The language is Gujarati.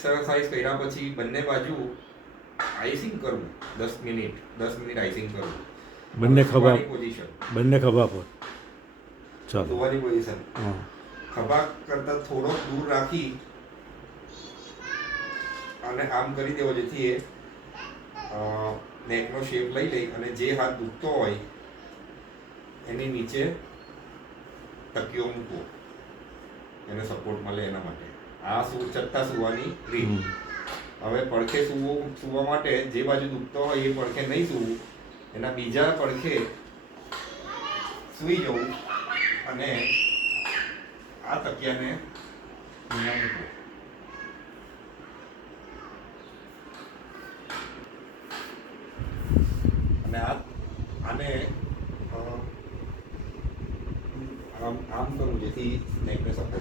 એક્સરસાઇઝ કર્યા પછી બંને બાજુ આઈસિંગ કરવું 10 મિનિટ આઈસિંગ કરવું. બંને ખભા પોઝિશન, બંને ખભા પર. ચાલો. સુવાની પોઝિશન. હા. ખભા કરતા થોડો દૂર રાખી અને આમ કરી દેવો, જેથી એ નેકનો શેપ લઈ લે અને જે હાથ દુખતો હોય એની નીચે તકીઓ મૂકવો, એને સપોર્ટ મળે એના માટે. આ ચત્તા સુવાની રીત. હવે પડખે સુવા માટે જે બાજુ દુખતો હોય એ પડખે નહીં સૂવું, એના બીજા પડખે સૂઈ જવું અને આ તકિયાને અહીંયા મૂકવો. અને આને આમ કરું જેથી નેકને સપોર્ટ